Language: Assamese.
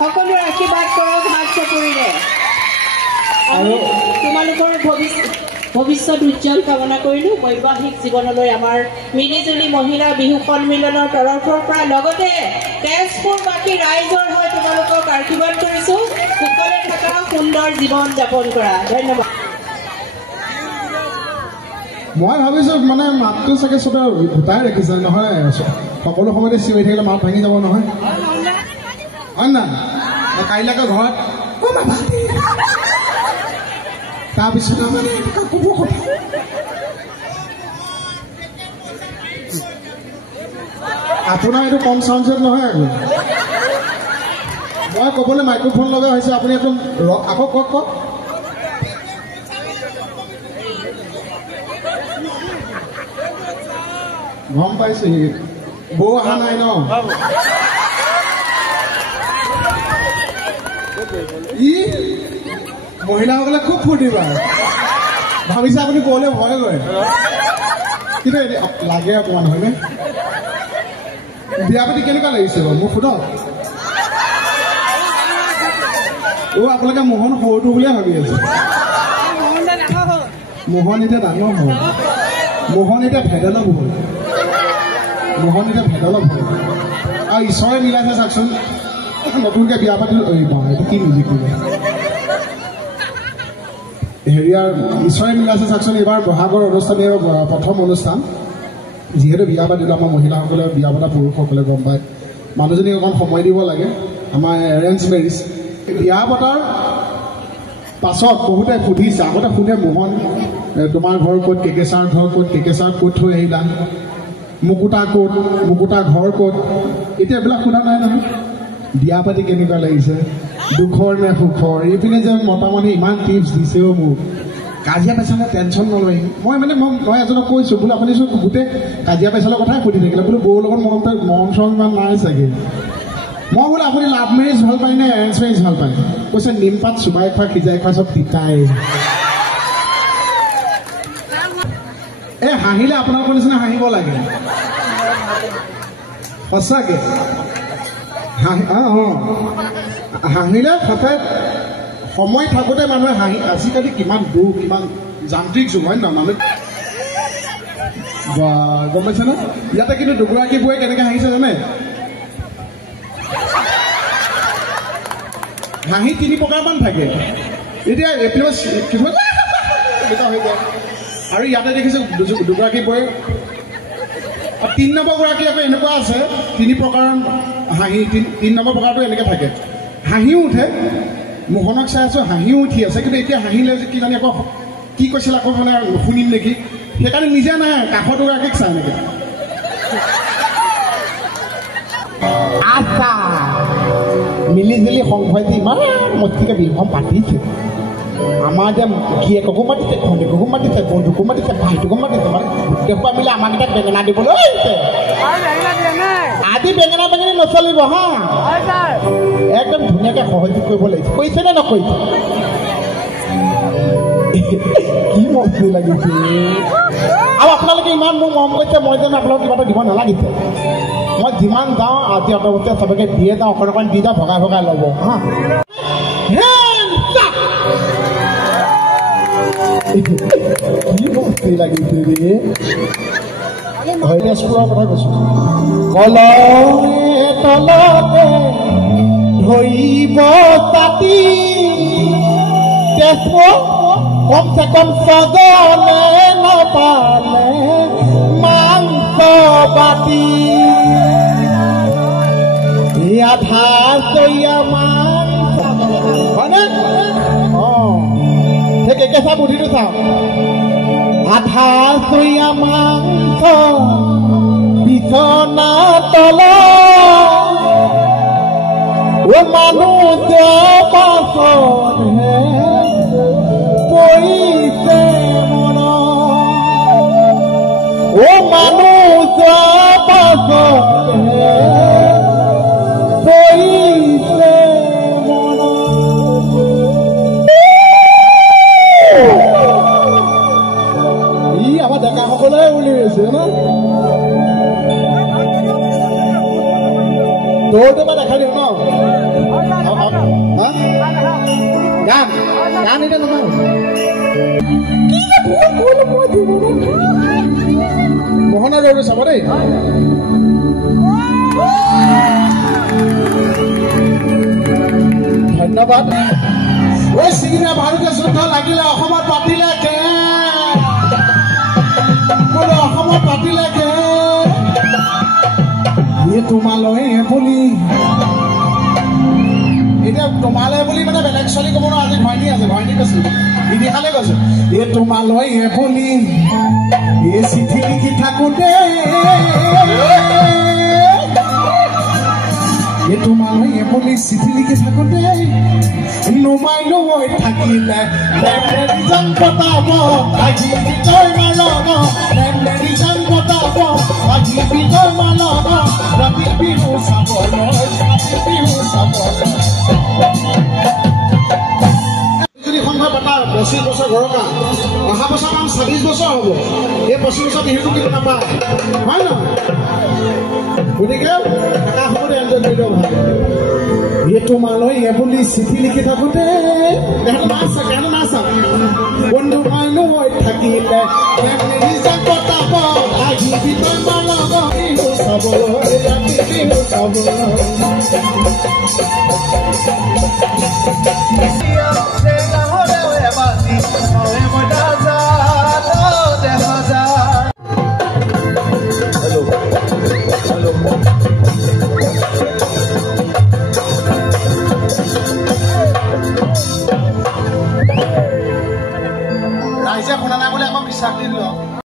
সকলোৰে আশীৰ্বাদ কৰক হাত চাপৰিৰে আৰু তোমালোকৰ ভৱিষ্যত উজ্জ্বল কামনা কৰিলোঁ বৈবাহিক জীৱনলৈ আমাৰ মিলিজুলি মহিলা বিহু সন্মিলনৰ তৰফৰ পৰা লগতে তেজপুৰবাসী ৰাইজৰ হৈ তোমালোকক আশীৰ্বাদ কৰিছোঁ সুখলে থকা সুন্দৰ জীৱন যাপন কৰা ধন্যবাদ মই ভাবিছোঁ মানে মাতটো চাগে চবে গোটাই ৰাখিছে নহয় সকলো সময়তে চিঞৰি থাকিলে মাত ভাঙি যাব নহয় হয় না কাইলৈকে ঘৰত তাৰপিছত আপোনাৰ এইটো কম চাউণ্ড চেট নহয় আকৌ মই ক'বলৈ মাইক্ৰফোন লগা হৈছে আপুনি একদম আকৌ কওক গম পাইছে বৌ অহা নাই ন ই মহিলাসকলে খুব ফূৰ্তি পায় ভাবিছে আপুনি বৌলে ভয় কৰে কিন্তু লাগে অকণমান হয়নে বিয়া পাতি কেনেকুৱা লাগিছে বাৰু মোক সোধক আপোনালোকে মোহন সৰুটো বুলিয়ে ভাবি আছে মোহন এতিয়া ডাঙৰ হ'ল মোহন এতিয়া ভেদালক হ'ল আৰু ঈশ্বৰে মিলাইছে চাওকচোন নতুনকৈ বিয়া পাতিলো এইটো কি মিউজিক বোলে হেৰিয়াৰ ঈশ্বৰে মিলাইছে চাওকচোন এইবাৰ বহাগৰ অনুষ্ঠান প্ৰথম অনুষ্ঠান যিহেতু বিয়া পাতিলোঁ আমাৰ মহিলাসকলে বিয়া পতা পুৰুষসকলে গম পায় মানুহজনীক অকণ সময় দিব লাগে আমাৰ এৰেঞ্জ মেৰিজ বিয়া পতাৰ পাছত বহুতে সুধিছে আগতে সোধে মোহন তোমাৰ ঘৰ ক'ত কেকেচাৰ ঘৰ ক'ত কেকেচাৰ ক'ত থৈ আহিলা মুকুতা ক'ত মুকুতা ঘৰ ক'ত এতিয়া এইবিলাক সোধা নাই নহয় বিয়া পাতি কেনেকুৱা লাগিছে দুখৰ নে সুখৰ এইপিনে যে মতা মানুহে ইমান টিপছ দিছেও মোক কাজিয়া পেচালে টেনশ্যন নলয় মই এজনক কৈছোঁ বোলে আপুনি গোটেই কাজিয়া পেচালৰ কথাই সুধি থাকিলে বোলে বৌৰ লগত মৰম চৰম ইমান নাই চাগে মই বোলে আপুনি লাভ মেৰিজ ভাল পায় নে এৰেঞ্জ মেৰিজ ভাল পায় কৈছে নিমপাত চুবাই খোৱা সিজাই খোৱা চব তিতাই হাঁহিলে আপোনালোকৰ নিচিনা হাঁহিব লাগে সঁচাকৈ হাঁহিলে সঁচাই সময় থাকোঁতে মানুহে হাঁহি আজিকালি কিমান দুখ কিমান যান্ত্ৰিক যুগ হয় নহয় মানুহ গম পাইছে ন ইয়াতে কিন্তু দুগৰাকী বৌয়ে কেনেকৈ হাঁহিছে জানে হাঁহি 3 প্ৰকাৰমান থাকে এতিয়া এপিনে কিছুমান হৈ যায় আৰু ইয়াতে দেখিছোঁ দুগৰাকী বৌয়ে 3 নম্বৰ গৰাকী আকৌ এনেকুৱা আছে 3 প্ৰকাৰৰ হাঁহি 3 নম্বৰ প্ৰকাৰটো এনেকৈ থাকে হাঁহিও উঠে মোহনক চাই আছোঁ হাঁহিও উঠি আছে কিন্তু এতিয়া হাঁহিলে কি জানি আকৌ কি কৈছিল আকৌ মানে শুনিম নেকি সেইকাৰণে নিজে নাই কাষৰ দুগৰাকীক চাই নেকি আচ্ছা মিলিজুলি সংঘতে ইমান মস্তিকে বিলখন পাতিছে আমাৰ এতিয়া গিয়েককো মাতিছে ভণ্টিকো মাতিছে বন্ধুকো মাতিছে ভাইটোকো মাতিছে মানে গোটেইসোপা মিলি আমাক এতিয়া বেঙেনা দিবলৈ আহিছে আজি বেঙেনা নচলিব হা একদম ধুনীয়াকৈ সহযোগ কৰিব লাগিছে কৈছে নে নকৈছে কি মস্তি লাগিছে আৰু আপোনালোকে ইমান মোক মৰম কৰিছে মই যেন আপোনালোকক কিবা এটা দিব নালাগিছে মই যিমান যাওঁ আজি অতবতে চবকে দিয়ে যাওঁ অকণ দি যাওঁ ভগাই ল'ব হা কি মস্তি লাগিছে ৰে তেজপুৰৰ কথা কৈছোঁ কলমে তলতে ধৰিব কাটি তেজপুৰ কমচে কম সজনে নাপালে মাংস বাটি আধা চৈয়া মাংস হয়নে সেই কেঁচা বুদ্ধিটো চাওঁ আধা চৈয়া মাংস বিছনা তল মানুহ যোৱা পাছতহে পৰিছে মন মানুহ যোৱা পাছতহে পৰিছে মন ই আমাৰ ডেকাসকলে উলিয়াইছে ন দৌৰটো মই দেখাই দিওঁ ন এতিয়া নহয় মোহনা গৌৰী চাব দেই ধন্যবাদ ওই সিগিনা ভাৰতীয় যুদ্ধ লাগিলে অসমত পাতিলে কে বোলো অসমত পাতিলে কে তোমালৈ বুলি এতিয়া তোমালৈ বুলি মানে বেলেগ ছোৱালী ক'ব নোৱাৰো আজি ভইনী আছে ভইনী কৈছো ইতিহালে কৈছো তোমালৈ বুলি এই চিঠি লিখি থাকোঁতে তোমালৈ বুলি চিঠি লিখি থাকোঁতে নুমাই নৈ থাকিলে ৰিজান পতাব আজি বিজয় মানব ৰিজান পতাব আজি বিজয় মানব ৰাতি বিহু চাবলৈ ৰাতি বিহু চাবলৈ সংঘ পতা 25 বছৰ ঘৰৰ কাম অহা বছৰ মান 26 বছৰ হ'ব এই 25 বছৰ বিহুটো কিন্তু নাপায় হয় নহয় গতিকে এটা সময়ত এনজয় কৰি দিয়ক ভাল তোমালৈ বুলি চিঠি লিখি থাকোঁতে বন্ধু মানুহ থাকিলে পতাব আজি বিজয় মানব বিহু চাবলৈ ৰাতি বিহু চাবলৈ Hey,